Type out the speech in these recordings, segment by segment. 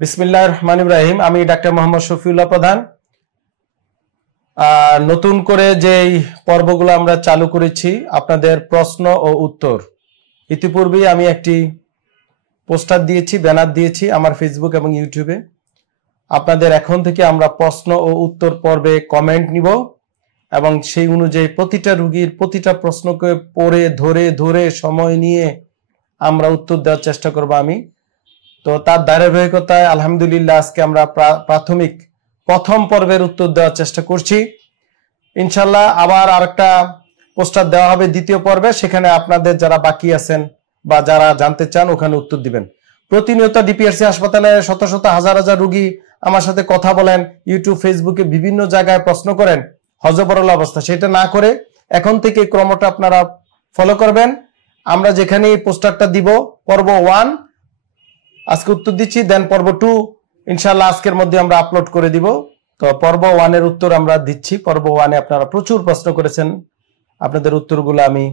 বিসমিল্লাহির রহমানির রহিম। আমি ডাক্তার মোহাম্মদ শফিউল্লাহ প্রধান। নতুন করে যেই পর্বগুলো আমরা চালু করেছি, আপনাদের প্রশ্ন ও উত্তর। ইতিপূর্বে আমি একটি পোস্টার দিয়েছি, ব্যানার দিয়েছি আমার ফেসবুক এবং ইউটিউবে। আপনাদের এখন থেকে আমরা প্রশ্ন ও উত্তর পর্বে কমেন্ট নিব এবং সেই অনুযায়ী প্রতিটা রোগীর প্রতিটা প্রশ্নকে পড়ে ধরে ধরে সময় নিয়ে আমরা উত্তর দেওয়ার চেষ্টা করব আমি। তো তার ধারাবাহিকতায় আলহামদুলিল্লাহ আজকে আমরা প্রাথমিক প্রথম পর্বের উত্তর দেওয়ার চেষ্টা করছি। ইনশাল্লাহ আবার আরেকটা পোস্টার দেওয়া হবে দ্বিতীয় পর্বে, সেখানে আপনাদের যারা বাকি আছেন বা যারা জানতে চান ওখানে উত্তর দিবেন। প্রতিনিয়ত ডিপিআরসি হাসপাতালে শত শত হাজার হাজার রোগী আমার সাথে কথা বলেন, ইউটিউব ফেসবুকে বিভিন্ন জায়গায় প্রশ্ন করেন, হযবরল অবস্থা। সেটা না করে এখন থেকে ক্রমটা আপনারা ফলো করবেন। আমরা যেখানে এই পোস্টারটা দিব পর্ব 1 আজকে উত্তর দিচ্ছি, দেন পর্ব 2 ইনশাআল্লাহ আজকের মধ্যে আমরা আপলোড করে দিব। তো পর্ব 1 এর উত্তর আমরা দিচ্ছি। পর্ব 1 এ আপনারা প্রচুর প্রশ্ন করেছেন, আপনাদের উত্তরগুলো আমি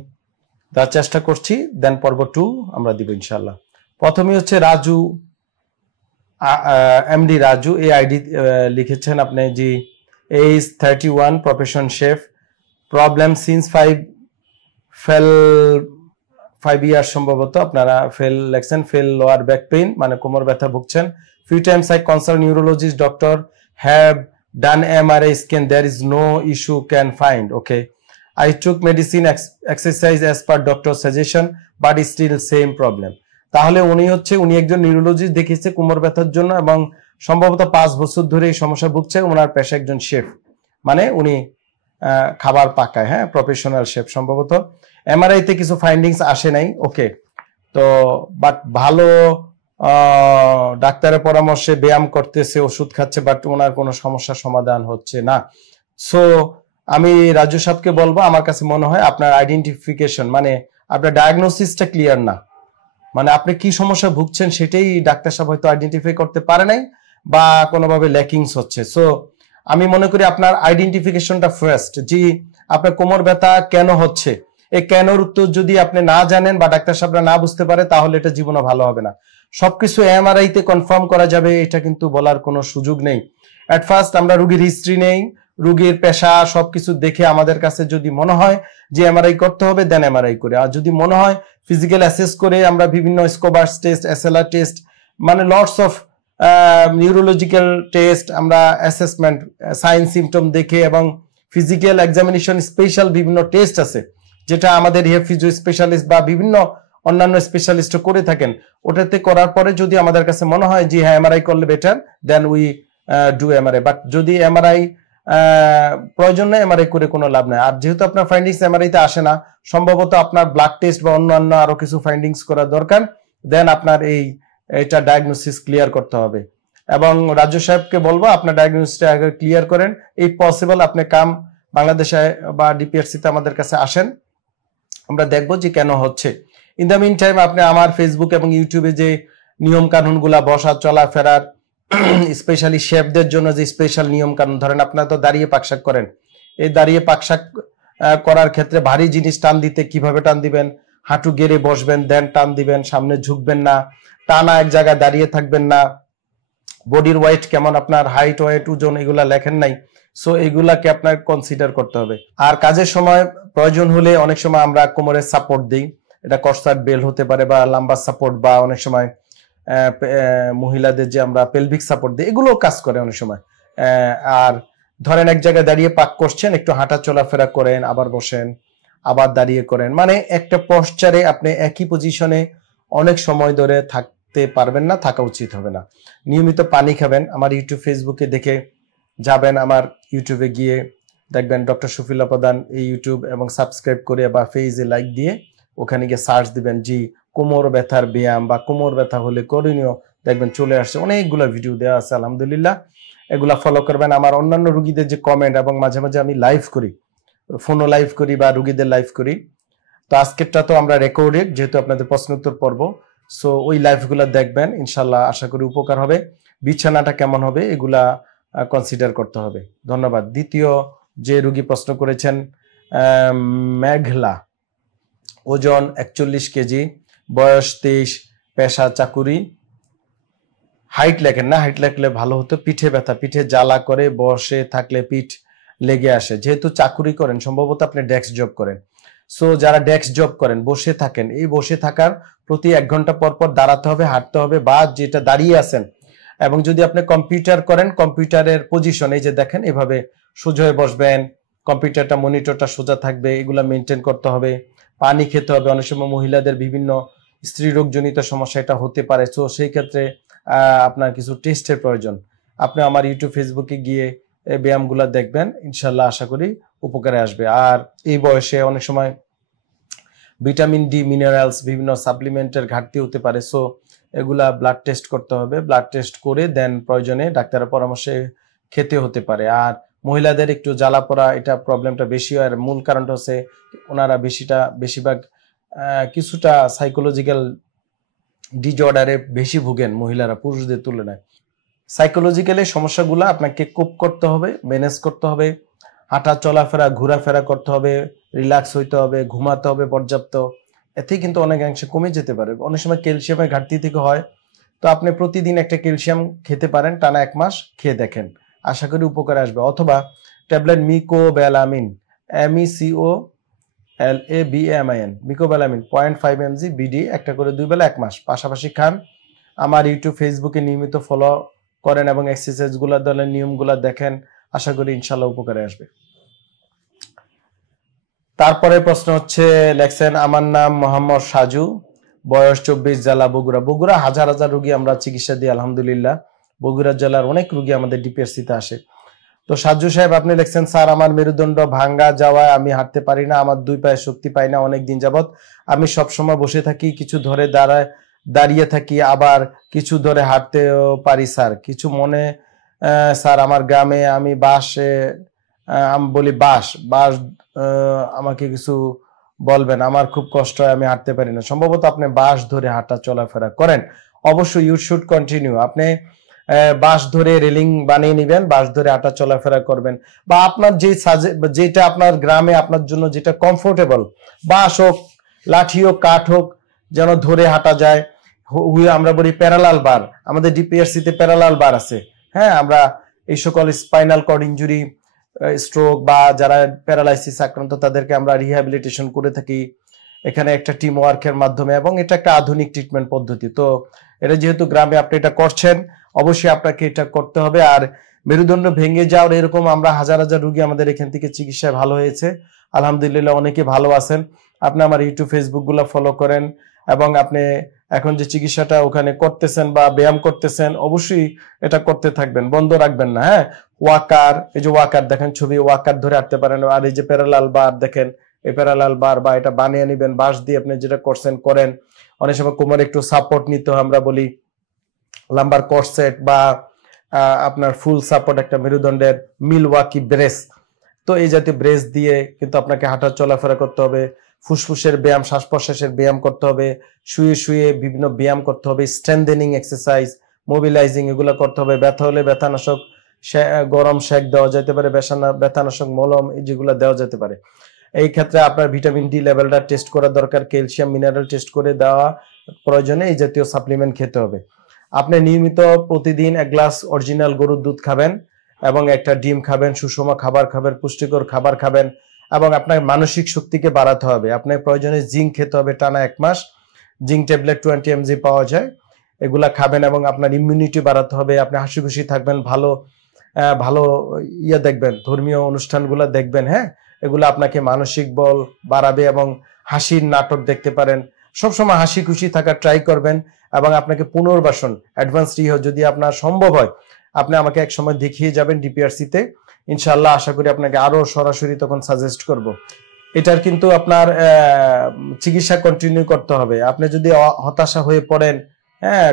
দেওয়ার চেষ্টা করছি। দেন পর্ব 2 আমরা দিব ইনশাআল্লাহ। প্রথমে হচ্ছে রাজু, এমডি রাজু, এই আইডি লিখেছেন আপনি, জি age 31, profession chef, problem since 5 year সম্ভবত আপনারা লেখছেন, লোয়ার ব্যাক পেইন মানে কোমর ব্যথা ভুগছেন। Few times I consult neurologist doctor, have done MRI scan, there is no issue can find. Okay, I took medicine, exercise as per doctor suggestion, but still same problem. তাহলে উনি একজন neurologist দেখিয়েছে কোমর ব্যথার জন্য এবং সম্ভবত 5 বছর ধরে এই সমস্যা ভুগছে। ওনার পেশা একজন শেফ, মানে উনি খাবার পাকায়, হ্যাঁ, প্রফেশনাল শেফ সম্ভবত। এমআরআই তে কিছু ফাইন্ডিংস আসে নাই। ওকে, তো বাট ভালো ডাক্তারের পরামর্শে ব্যায়াম করতেছে, ওষুধ খাচ্ছে, বাট ওনার কোনো সমস্যা সমাধান হচ্ছে না। সো আমি রাজু সাহেবকে বলবো, আমার কাছে মনে হয় আপনার আইডেন্টিফিকেশন মানে আপনার ডায়াগনোসিসটা ক্লিয়ার না, মানে আপনি কি সমস্যা ভুগছেন সেটাই ডাক্তার সাহেব হয়তো আইডেন্টিফাই করতে পারে নাই বা কোনোভাবে ল্যাকিংস হচ্ছে। সো আমি মনে করি আপনার আইডেন্টিফিকেশনটা ফার্স্ট, জি আপনার কোমর ব্যথা কেন হচ্ছে, এই কেনর উত্তর যদি আপনি না জানেন বা ডাক্তার সাহেবরা না বুঝতে পারে তাহলে এটা জীবনে ভালো হবে না। সবকিছু এমআরআই তে কনফার্ম করা যাবে এটা কিন্তু বলার কোনো সুযোগ নেই। এট ফার্স্ট আমরা রোগীর হিস্ট্রি নেই, রোগীর পেশা সবকিছু দেখে আমাদের কাছে যদি মনে হয় যে এমআরআই করতে হবে দেন এমআরআই করে, আর যদি মনে হয় ফিজিক্যাল অ্যাসেস করে আমরা বিভিন্ন স্কোবার্স টেস্ট, এসএলআর টেস্ট, মানে লটস অফ নিউরোলজিক্যাল টেস্ট, আমরা অ্যাসেসমেন্ট সাইন সিমটম দেখে এবং ফিজিক্যাল এক্সামিনেশন স্পেশাল বিভিন্ন টেস্ট আছে যেটা আমাদের ফিজিও স্পেশালিস্ট বা বিভিন্ন অন্যান্য স্পেশালিস্ট করে থাকেন। ওটাতে করার পরে যদি আমাদের কাছে মনে হয় যে হ্যাঁ এমআরআই করলে better, then we do MRI. But যদি এমআরআই প্রয়োজন নেই, এমআরআই করে কোনো লাভ নাই। আর যেহেতু আপনার ফাইন্ডিংস এমআরআই তে আসে না, সম্ভবত আপনার ব্লাড টেস্ট বা অন্যান্য আরো কিছু ফাইন্ডিংস করা দরকার, দেন আপনার এটা ডায়াগনোসিস ক্লিয়ার করতে হবে। এবং রাজু সাহেবকে বলবো আপনার ডায়াগনোসিসটা আগে ক্লিয়ার করেন। এই পসিবল আপনি বাংলাদেশে বা ডিপিআরসি তে আমাদের কাছে আসেন, আমরা দেখবো যে কেন হচ্ছে। ইন দ্য মিন টাইম আপনি আমার ফেসবুক এবং ইউটিউবে যে নিয়ম কানুন গুলা, বসা চলা ফেরার, স্পেশালি শেফদের জন্য যে স্পেশাল নিয়ম কানুন, ধরেন আপনারা তো দাঁড়িয়ে পাকশাক করেন, এই দাঁড়িয়ে পাকশাক করার ক্ষেত্রে ভারী জিনিস টান দিতে কিভাবে টান দিবেন, হাঁটু গেড়ে বসবেন দেন টান দিবেন, সামনে ঝুঁকবেন না, টানা এক জায়গায় দাঁড়িয়ে থাকবেন না, বডির ওয়েট কেমন, আপনার হাইট ওয়েট ওজন এগুলা লেখেন নাই। সো এগুলাকে আপনার কনসিডার করতে হবে। আর কাজের সময় প্রয়োজন হলে অনেক সময় আমরা কোমরের সাপোর্ট দিই, এটা কর্সার বেল হতে পারে বা লাম্বার সাপোর্ট, বা অনেক সময় মহিলাদের যে আমরা পেলভিক সাপোর্ট দিই, এগুলো কাজ করে অনেক সময়। আর ধরেন এক জায়গায় দাঁড়িয়ে পাক করছেন, একটু হাঁটা চলাফেরা করেন, আবার বসেন, আবার দাঁড়িয়ে করেন, মানে একটা পশ্চারে আপনি একই পজিশনে অনেক সময় ধরে থাকতে পারবেন না, থাকা উচিত হবে না। নিয়মিত পানি খাবেন। আমার ইউটিউব ফেসবুকে দেখে যাবেন, আমার ইউটিউবে গিয়ে দেখবেন ডক্টর শফিউল্লাহ প্রধান এই ইউটিউব, এবং সাবস্ক্রাইব করে বা পেজে লাইক দিয়ে ওখানে গিয়ে সার্চ দিবেন জি কোমর ব্যথার ব্যায়াম বা কোমর ব্যথা হলে করণীয়, দেখবেন চলে আসছে, অনেকগুলো ভিডিও দেওয়া আছে আলহামদুলিল্লাহ। এগুলা ফলো করবেন। আমার অন্যান্য রোগীদের যে কমেন্ট, এবং মাঝে মাঝে আমি লাইভ করি, ফোনও লাইভ করি বা রোগীদের লাইভ করি। তো আজকেরটা তো আমরা রেকর্ডেড, যেহেতু আপনাদের প্রশ্নোত্তর পর্ব, সো ওই লাইভগুলো দেখবেন, ইনশাল্লাহ আশা করি উপকার হবে। বিছানাটা কেমন হবে এগুলা কনসিডার করতে হবে। ধন্যবাদ। দ্বিতীয় যে রোগী প্রশ্ন করেছেন, মেঘলা, ওজন 41 কেজি, বয়স 23, পেশা চাকুরি, হাইট লেখেন না, হাইট লেখলে ভালো হতো। পিঠে ব্যথা, পিঠে জ্বালা করে, বসে থাকলে পিঠ লেগে আসে। যেহেতু চাকুরি করেন, সম্ভবত আপনি ডেস্ক জব করেন, সো যারা ডেস্ক জব করেন, বসে থাকেন, এই বসে থাকার প্রতি 1 ঘন্টা পর পর দাঁড়াতে হবে, হাঁটতে হবে, বা যেটা দাঁড়িয়ে আছেন, এবং যদি আপনি কম্পিউটার করেন, কম্পিউটারের পজিশন এই যে দেখেন এভাবে সোজা হয়ে বসবেন, কম্পিউটারটা মনিটরটা সোজা থাকবে, এগুলা মেনটেন করতে হবে। পানি খেতে হবে, অনেক সময় মহিলাদের বিভিন্ন স্ত্রীরোগজনিত সমস্যা এটা হতে পারে, সো সেই ক্ষেত্রে আপনার কিছু টেস্টের প্রয়োজন। আপনি আমার ইউটিউব ফেসবুকে গিয়ে এই ব্যায়ামগুলো দেখবেন, ইনশাল্লাহ আশা করি উপকারে আসবে। আর এই বয়সে অনেক সময় ভিটামিন ডি, মিনারেলস, বিভিন্ন সাপ্লিমেন্টের ঘাটতি হতে পারে, সো এগুলা ব্লাড টেস্ট করতে হবে। ব্লাড টেস্ট করে দেন প্রয়োজনে ডাক্তারের পরামর্শে খেতে হতে পারে। আর মহিলাদের একটু জ্বালা পড়া, এটা প্রবলেমটা বেশি হয়। আর মূল কারণটা হচ্ছে ওনারা বেশিরভাগ কিছুটা সাইকোলজিক্যাল ডিজঅর্ডারে বেশি ভুগেন মহিলারা পুরুষদের তুলনায়। সাইকোলজিক্যালি সমস্যাগুলো আপনাকে কোপ করতে হবে, ম্যানেজ করতে হবে, হাঁটা চলাফেরা ঘোরাফেরা করতে হবে, রিল্যাক্স হইতে হবে, ঘুমাতে হবে পর্যাপ্ত। এতেই কিন্তু অনেকাংশে কমে যেতে পারে। অনেক সময় ক্যালসিয়ামের ঘাটতি থেকে হয়, তো আপনি প্রতিদিন একটা ক্যালসিয়াম খেতে পারেন, টানা 1 মাস খেয়ে দেখেন, আশা করি উপকারে আসবে। অথবা ট্যাবলেট মিকোব্যালামিন, MECOLABAMIN, মিকোব্যালামিন 0.5 mg বিডি, একটা করে 2 বেলা 1 মাস পাশাপাশি খান। আমার ইউটিউব ফেসবুকে নিয়মিত ফলো করেন এবং এক্সারসাইজগুলো দলের নিয়মগুলো দেখেন, আশা করি ইনশাল্লাহ উপকারে আসবে। তারপরে প্রশ্ন হচ্ছে, লেখছেন আমার নাম মোহাম্মদ সাজু, বয়স 24, জেলা বগুড়া। বগুড়া হাজার হাজার রোগী আমরা চিকিৎসা দিই আলহামদুলিল্লাহ। বগুড়া জেলার অনেক রোগী আমাদের ডিপিএসসিতে আসে। তো সাজু সাহেব আপনি লিখছেন, স্যার আমার মেরুদণ্ড ভাঙ্গা যাওয়ায় আমি হাঁটতে পারি না, আমার 2 পায়ে শক্তি পাই না অনেক দিন যাবত। আমি সবসময় বসে থাকি, কিছু ধরে দাঁড়িয়ে থাকি, আবার কিছু ধরে হাঁটতেও পারি স্যার। কিছু মনে স্যার আমার গ্রামে আমি আমি বলি বাস আমাকে কিছু বলবেন, আমার খুব কষ্ট হয়, আমি হাঁটতে পারি না। সম্ভবত আপনি বাস ধরে হাঁটা চলাফেরা করেন, অবশ্যই ইউ শুড কন্টিনিউ। আপনি বাস ধরে রেলিং বানিয়ে নিবেন, বাস ধরে হাঁটা চলাফেরা করবেন, বা আপনার যেটা আপনার গ্রামে আপনার জন্য যেটা কমফোর্টেবল, বাস হোক, লাঠি হোক, কাঠ হোক, যেন ধরে হাঁটা যায়। আমরা বলি প্যারালাল বার, আমাদের ডিপিআরসিতে প্যারালাল বার আছে। হ্যাঁ, আমরা এই সকল স্পাইনাল কর্ড ইনজুরি, স্ট্রোক বা যারা প্যারালাইসিস আক্রান্ত তাদেরকে আমরা রিহ্যাবিলিটেশন করে থাকি এখানে একটা টিম ওয়ার্কের মাধ্যমে, এবং এটা একটা আধুনিক ট্রিটমেন্ট পদ্ধতি। তো এটা যেহেতু গ্রামে আপনি এটা করছেন, অবশ্যই আপনাকে এটা করতে হবে। আর মেরুদণ্ড ভেঙে যাওয়ার এরকম আমরা হাজার হাজার রোগী আমাদের এখান থেকে চিকিৎসায় ভালো হয়েছে আলহামদুলিল্লাহ, অনেকে ভালো আছেন। আপনি আমার ইউটিউব ফেসবুক গুলা ফলো করেন, এবং আপনি এখন যে চিকিৎসাটা ওখানে করতেছেন বা ব্যায়াম করতেছেন, অবশ্যই এটা করতে থাকবেন, বন্ধ রাখবেন না। হ্যাঁ, ওয়াকার, এই যে ওয়াকার দেখেন ছবি, ওয়াকার ধরে হাঁটতে পারেন। আর এই যে প্যারালাল বার দেখেন, এই প্যারালাল বার বা এটা বানিয়ে নিবেন, বাঁশ দিয়ে আপনি যেটা করছেন করেন। অনেক সময় কোমরে একটু সাপোর্ট নিতে হয়, আমরা বলি লাম্বার কর্সেট, বা আপনার ফুল সাপোর্ট, একটা মেরুদণ্ডের মিলওয়াকি ব্রেস। তো এই জাতীয় ব্রেস দিয়ে কিন্তু আপনাকে হাঁটা চলাফেরা করতে হবে, ফুসফুসের ব্যায়াম, শ্বাস প্রশ্বাসের ব্যায়াম করতে হবে, শুয়ে শুয়ে বিভিন্ন ব্যায়াম করতে হবে, স্ট্রেনথেনিং এক্সারসাইজ, মোবিলাইজিং, এগুলো করতে হবে। ব্যথা হলে ব্যথানাশক, গরম শেক দেওয়া যেতে পারে, ব্যথানাশক মলম যেগুলো দেওয়া যেতে পারে। এই ক্ষেত্রে আপনার ভিটামিন ডি লেভেলটা টেস্ট করা দরকার, ক্যালসিয়াম মিনারেল টেস্ট করে দেওয়া প্রয়োজনে এই জাতীয় সাপ্লিমেন্ট খেতে হবে। আপনি নিয়মিত প্রতিদিন 1 গ্লাস অরিজিনাল গরুর দুধ খাবেন, এবং একটা ডিম খাবেন, সুষম খাবার খাবেন, পুষ্টিকর খাবার খাবেন, এবং আপনার মানসিক শক্তিকে বাড়াতে হবে। আপনার প্রয়োজনে জিঙ্ক খেতে হবে টানা 1 মাস, জিঙ্ক ট্যাবলেট 20 mg পাওয়া যায়, এগুলা খাবেন, এবং আপনার ইমিউনিটি বাড়াতে হবে। আপনি হাসি খুশি থাকবেন, ভালো ভালো দেখবেন, ধর্মীয় অনুষ্ঠানগুলো দেখবেন। হ্যাঁ, এগুলো আপনাকে মানসিক বল বাড়াবে, এবং হাসির নাটক দেখতে পারেন। সবসময় হাসি খুশি থাকা ট্রাই করবেন, এবং আপনাকে পুনর্বাসন অ্যাডভান্স রিহ যদি আপনার সম্ভব হয়, আপনি আমাকে এক সময় দেখিয়ে যাবেন ডিপিআরসিতে, ইনশাআল্লাহ আশা করি আপনাকে আরো সরাসরি তখন সাজেস্ট করব। এটার কিন্তু আপনার চিকিৎসা কন্টিনিউ করতে হবে। আপনি যদি হতাশা হয়ে পড়েন, হ্যাঁ,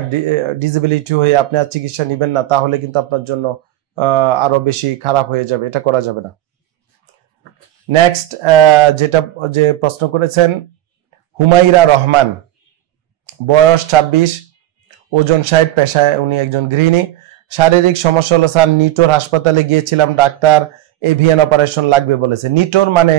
ডিসেবিলিটি হয়ে আপনি আর চিকিৎসা নেবেন না, তাহলে কিন্তু আপনার জন্য আরো বেশি খারাপ হয়ে যাবে, এটা করা যাবে না। নেক্সট যে প্রশ্ন করেছেন, হুমাইরা রহমান, বয়স 26, ওজন 60, পেশায় উনি একজন গৃহিণী। শারীরিক সমস্যা হলো স্যার, নিটোর হাসপাতালে গিয়েছিলাম, ডাক্তার এভিয়ান অপারেশন লাগবে বলেছে। নিটোর মানে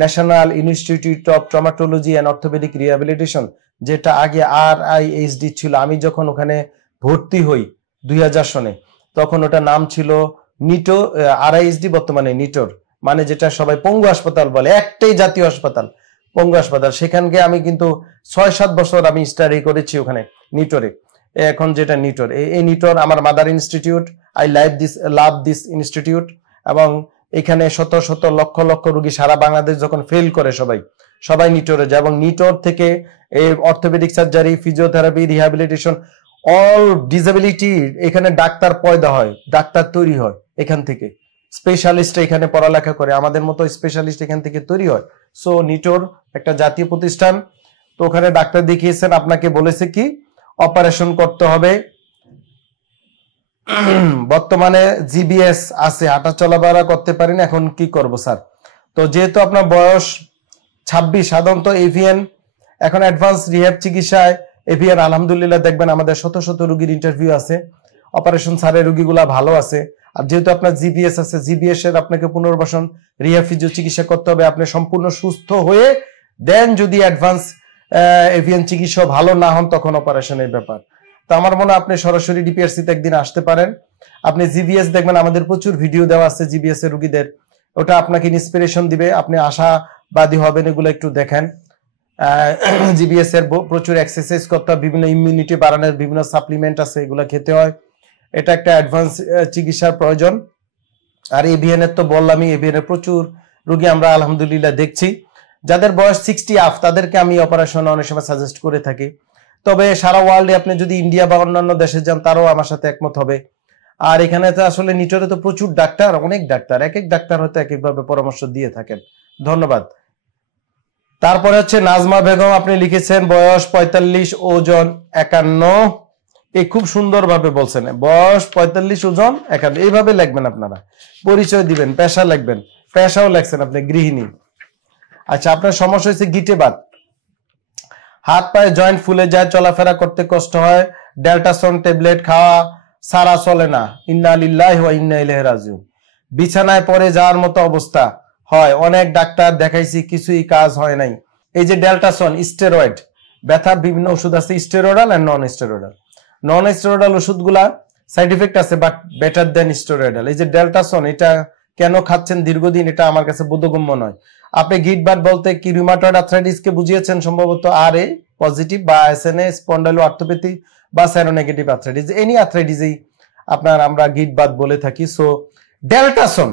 national institute of traumatology and orthopaedic rehabilitation, যেটা আগে RIHD ছিল। আমি যখন ওখানে ভর্তি হই 2000 সনে, তখন ওটা নাম ছিল নিটো, RISD, বর্তমানে নিটোর, মানে যেটা সবাই পঙ্গু হাসপাতাল বলে, একটাই জাতীয় হাসপাতাল পঙ্গু হাসপাতাল। সেখানকে আমি কিন্তু 6-7 বছর আমি স্টাডি করেছি ওখানে নিটোরে, এখন যেটা নিটোর। এই নিটোর আমার mother institute, I love this institute. এবং এখানে শত শত লক্ষ লক্ষ রোগী সারা বাংলাদেশ যখন ফেল করে সবাই নিটোরে যায়, এবং নিটোর থেকে এই orthopaedic surgery, physiotherapy, rehabilitation, all disability, এখানে ডাক্তার পয়দা হয়, ডাক্তার তৈরি হয় এখান থেকে, স্পেশালিস্ট এখানে পড়ালেখা করে, আমাদের মতো স্পেশালিস্ট এখান থেকে তৈরি হয়। সো নিটোর একটা জাতীয় প্রতিষ্ঠান। তো ওখানে ডাক্তার দেখিয়েছেন, আপনাকে বলেছে কি অপারেশন করতে হবে। বর্তমানে জিবিএস আছে, হাঁটা চলাফেরা করতে পারি না, এখন কি করব স্যার? তো যেহেতু আপনার বয়স 26, সাধারণত এভিএন এখন অ্যাডভান্স রিহ্যাব চিকিৎসায় এভিএন আলহামদুলিল্লাহ দেখবেন আমাদের শত শত রোগীর ইন্টারভিউ আছে, অপারেশন ছাড়ের রোগীগুলা ভালো আছে। আর যেহেতু আপনার জিবিএস আছে, জিবিএস এর আপনাকে পুনর্বাসন রিহ্যাব ফিজিও চিকিৎসা করতে হবে, আপনি সম্পূর্ণ সুস্থ হয়ে দেন যদি অ্যাডভান্স এভিএন চিকিৎসা ভালো না হন তখন অপারেশনের ব্যাপার। তো আমার মনে হয় আপনি সরাসরি ডিপিআরসি তে একদিন আসতে পারেন। আপনি জিবিএস দেখবেন, আমাদের প্রচুর ভিডিও দেওয়া আছে জিবিএস এর রোগীদের, ওটা আপনাকে ইন্সপিরেশন দিবে, আপনি আশাবাদী হবেন। এগুলো একটু দেখেন। জিবিএস এর প্রচুর এক্সারসাইজ করতে হয়, বিভিন্ন ইমিউনিটি বাড়ানোর বিভিন্ন সাপ্লিমেন্ট আছে, এগুলো খেতে হয়। এটা একটা অ্যাডভান্স চিকিৎসার প্রয়োজন। আর এভিএন এর তো বললামই, এভিএন এর প্রচুর রোগী আমরা আলহামদুলিল্লাহ দেখছি। যাদের বয়স 60 আপ তাদেরকে আমি অপারেশন অনেক সময় সাজেস্ট করে থাকি। তবে সারা ওয়ার্ল্ডে আপনি যদি ইন্ডিয়া বা অন্যান্য দেশে যান তারাও আমার সাথে একমত হবে। আর এখানে তো আসলে নিটোরে তো প্রচুর ডাক্তার, অনেক ডাক্তার, এক এক ডাক্তার হয়তো এক একভাবে পরামর্শ দিয়ে থাকেন। ধন্যবাদ। তারপরে হচ্ছে নাজমা বেগম, আপনি লিখেছেন বয়স 45, ওজন 51। এই খুব সুন্দর ভাবে বলছেন, বয়স 45, ওজন 51, এইভাবে লিখবেন আপনারা, পরিচয় দিবেন, পেশা লিখবেন, পেশাও লেখছেন আপনি গৃহিণী। আচ্ছা, আপনার সমস্যা হচ্ছে গিটেবাত, হাত পায়ে জয়েন্ট ফুলে যায়, চলাফেরা করতে কষ্ট হয়, ডেল্টাসন ট্যাবলেট খাওয়া সারা চলে না, ইন্না লিল্লাহি ওয়া ইন্না ইলাইহি রাজিউন। বিছানায় পড়ে যাওয়ার মতো অবস্থা হয়, অনেক ডাক্তার দেখাইছি, কিছুই কাজ হয় নাই। এই যে ডেল্টাসন স্টেরয়েড, ব্যথার বিভিন্ন ওষুধ আছে, steroidal and non steroidal. Non steroidal ওষুধগুলা সাইড ইফেক্ট আছে বাট বেটার দেন স্টেরয়েডাল। এই যে ডেল্টাসন, এটা কেন খাচ্ছেন দীর্ঘদিন, এটা আমার কাছে বোধগম্য নয়। আপনি গিটবাত বলতে কি রিউমাটয়েড আর্থ্রাইটিস কে বুঝিয়েছেন সম্ভবত, RA পজিটিভ বা SNA স্পন্ডাইলো আর্থ্রোপ্যাথি বা সেরোনেগেটিভ আর্থ্রাইটিস, এনি আর্থ্রাইটিসই আপনার আমরা গিটবাত বলে থাকি। So Deltasone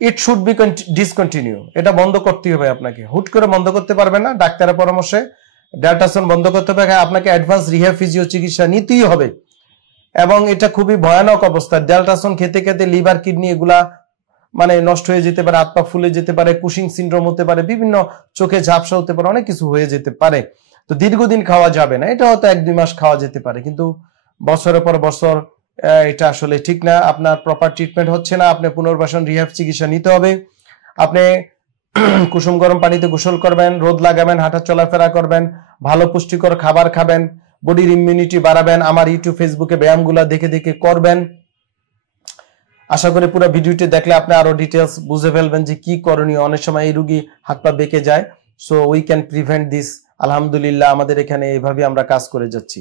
it should be discontinue, এটা বন্ধ করতে হবে আপনাকে, হুট করে বন্ধ করতে পারবেন না, ডাক্তারের পরামর্শে ডেল্টাসন বন্ধ করতে হবে। আপনাকে অ্যাডভান্স রিহ্যাব ফিজিও চিকিৎসা নিতেই হবে, এবং এটা খুবই ভয়ানক অবস্থা। ডেল্টাসন খেতে খেতে লিভার, কিডনি এগুলা মানে নষ্ট হয়ে যেতে পারে, হাত পা ফুলে যেতে পারে, কুশিং সিনড্রোম হতে পারে, বিভিন্ন চোখে ঝাপসা হতে পারে, অনেক কিছু হয়ে যেতে পারে। তো দীর্ঘদিন খাওয়া যাবে না, এটা হয়তো 1-2 মাস খাওয়া যেতে পারে, কিন্তু বছরের পর বছর এটা আসলে ঠিক না। আপনার প্রপার ট্রিটমেন্ট হচ্ছে না, আপনি পুনর্বাসন রিহ্যাব চিকিৎসা নিতে হবে। আপনি কুসুম গরম পানিতে গোসল করবেন, রোদ লাগাবেন, হাঁটা চলাফেরা করবেন, ভালো পুষ্টিকর খাবার খাবেন, বডির ইমিউনিটি বাড়াবেন। আমার ইউটিউব ফেসবুকে ব্যায়ামগুলো দেখে দেখে করবেন। আশা করি পুরো ভিডিওটি দেখলে আপনি আরো ডিটেলস বুঝে ফেলবেন যে কি করণীয়। অনেক সময় এই রোগী হাত পা বেঁকে যায়, so we can prevent this. আলহামদুলিল্লাহ আমাদের এখানে এইভাবে আমরা কাজ করে যাচ্ছি।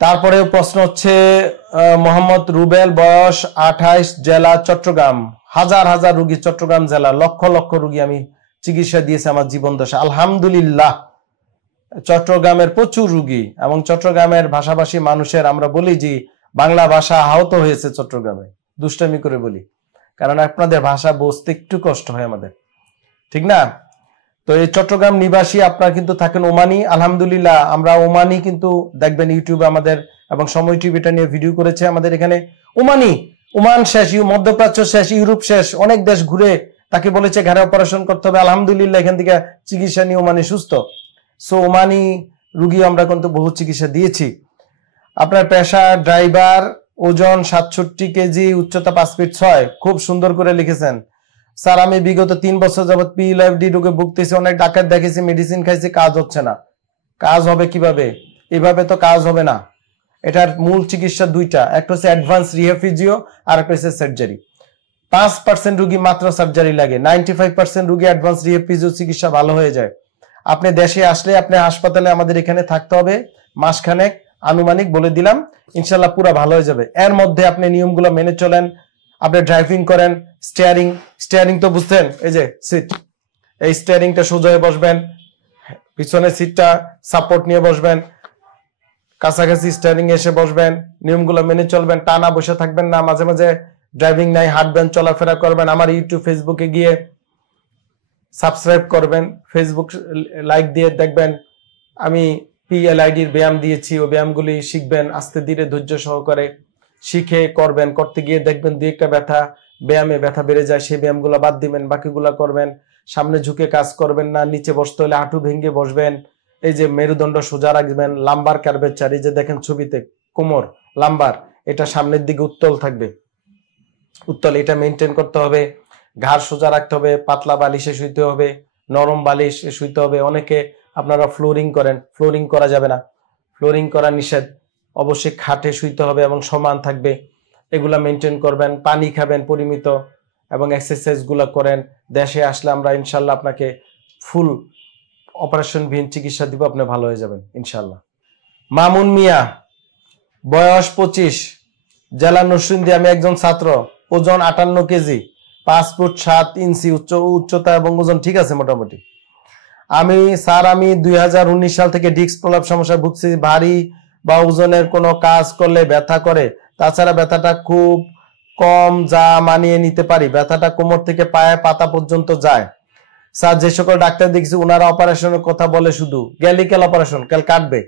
তারপরে প্রশ্ন হচ্ছে মোহাম্মদ রুবেল, বয়স 28, জেলা চট্টগ্রাম, হাজার হাজার রোগী, চট্টগ্রাম জেলা লক্ষ লক্ষ রোগী আমি চিকিৎসা দিয়েছি আমার জীবন দশা, আলহামদুলিল্লাহ। চট্টগ্রামের প্রচুর রোগী এবং চট্টগ্রামের ভাষাভাষী মানুষের আমরা বলি যে বাংলা ভাষা আহত হয়েছে চট্টগ্রামে, দুষ্টামি করে বলি, কারণ আপনাদের ভাষা বুঝতে একটু কষ্ট হয় আমাদের, ঠিক না? তো এই চট্টগ্রাম নিবাসী আপনারা কিন্তু থাকেন ওমানি, আলহামদুলিল্লাহ আমরা ওমানি কিন্তু দেখবেন ইউটিউবে আমাদের, এবং সময় টিভি এটা নিয়ে ভিডিও করেছে আমাদের এখানে। ওমানি, ওমান শেষ, মধ্যপ্রাচ্য শেষ, ইউরোপ শেষ, অনেক দেশ ঘুরে তাকে বলেছে ঘাড়ে অপারেশন করতে হবে, আলহামদুলিল্লাহ এখান থেকে চিকিৎসা নিয়ে ওমানি সুস্থ। সো ওমানি রুগী আমরা কিন্তু বহু চিকিৎসা দিয়েছি। আপনার পেশা ড্রাইভার, ওজন 67 কেজি, উচ্চতা 5 ফিট 6, খুব সুন্দর করে লিখেছেন। স্যার আমি বিগত 3 বছর যাবত PLFD রোগে ভুগতেছি, অনেক ডাক্তার দেখেছি, মেডিসিন খাইছি, কাজ হচ্ছে না। কাজ হবে কিভাবে? এভাবে তো কাজ হবে না। এটার মূল চিকিৎসা দুইটা, একটা হচ্ছে অ্যাডভান্স রিহ্যাব ফিজিও, আর একটা হচ্ছে সার্জারি। 5% রোগী মাত্র সার্জারি লাগে, 95% রোগী অ্যাডভান্স রিহ্যাব ফিজিও চিকিৎসা ভালো হয়ে যায়। আপনি দেশে আসলে আপনি হাসপাতালে আমাদের এখানে থাকতে হবে মাসখানেক, আনুমানিক বলে দিলাম, ইনশাল্লাহ পুরো ভালো হয়ে যাবে। এর মধ্যে আপনি নিয়মগুলো মেনে চলেন, আপনি ড্রাইভিং করেন, স্টিয়ারিং তো বুঝছেন, এই যে সিট, এই স্টিয়ারিংটা সোজা হয়ে বসবেন, পিছনের সিটটা সাপোর্ট নিয়ে বসবেন, কাছাকাছি স্টিয়ারিং এসে বসবেন, নিয়মগুলো মেনে চলবেন, টানা বসে থাকবেন না, মাঝে মাঝে ড্রাইভিং নাই হাঁটবেন, চলাফেরা করবেন। আমার ইউটিউব ফেসবুকে গিয়ে সাবস্ক্রাইব করবেন, ফেসবুক লাইক দিয়ে দেখবেন আমি PLID-র ব্যায়াম দিয়েছি, ও ব্যায়ামগুলি শিখবেন আস্তে ধীরে ধৈর্য সহকারে শিখে করবেন। করতে গিয়ে দেখবেন দুই একটা ব্যায়ামে ব্যথা বেড়ে যায়, সেই ব্যায়ামগুলো বাদ দিবেন, বাকিগুলা করবেন। সামনে ঝুঁকে কাজ করবেন না, নিচে বসতে হলে হাঁটু ভেঙে বসবেন। এই যে মেরুদণ্ড সোজা রাখবেন, লাম্বার কার্ভেচার, এই যে দেখেন ছবিতে কোমর লাম্বার, এটা সামনের দিকে উত্তল থাকবে, উত্তল, এটা মেনটেন করতে হবে। ঘাড় সোজা রাখতে হবে, পাতলা বালিশে শুইতে হবে, নরম বালিশে শুইতে হবে। অনেকে আপনারা ফ্লোরিং করেন, ফ্লোরিং করা যাবে না, ফ্লোরিং করা নিষেধ, অবশ্যই খাটে শুইতে হবে এবং সমান থাকবে, এগুলা মেনটেন করবেন। পানি খাবেন পরিমিত এবং এক্সারসাইজ গুলা করেন। দেশে আসলে আমরা ইনশাল্লাহ আপনাকে ফুল অপারেশন বিহীন চিকিৎসা দিব, আপনি ভালো হয়ে যাবেন ইনশাল্লাহ। মামুন মিয়া, বয়স 25, জেলা নরসিংদী, আমি একজন ছাত্র, ওজন 58 কেজি, 5 ফুট 7 ইঞ্চি উচ্চতা এবং ওজন ঠিক আছে মোটামুটি। আমি 2019 সাল থেকে ডিস্ক প্রলাপ সমস্যায় ভুগছি। ভারী বা ওজনের কোনো কাজ করলে ব্যথা করে, তাছাড়া ব্যথাটা খুব কম, যা মানিয়ে নিতে পারি। ব্যথাটা কোমর থেকে পায়ে পাতা পর্যন্ত যায়। স্যার, যে সকল ডাক্তার দেখছি ওনারা অপারেশনের কথা বলে, শুধু গ্যালিক্যাল অপারেশন, কাল কাটবে।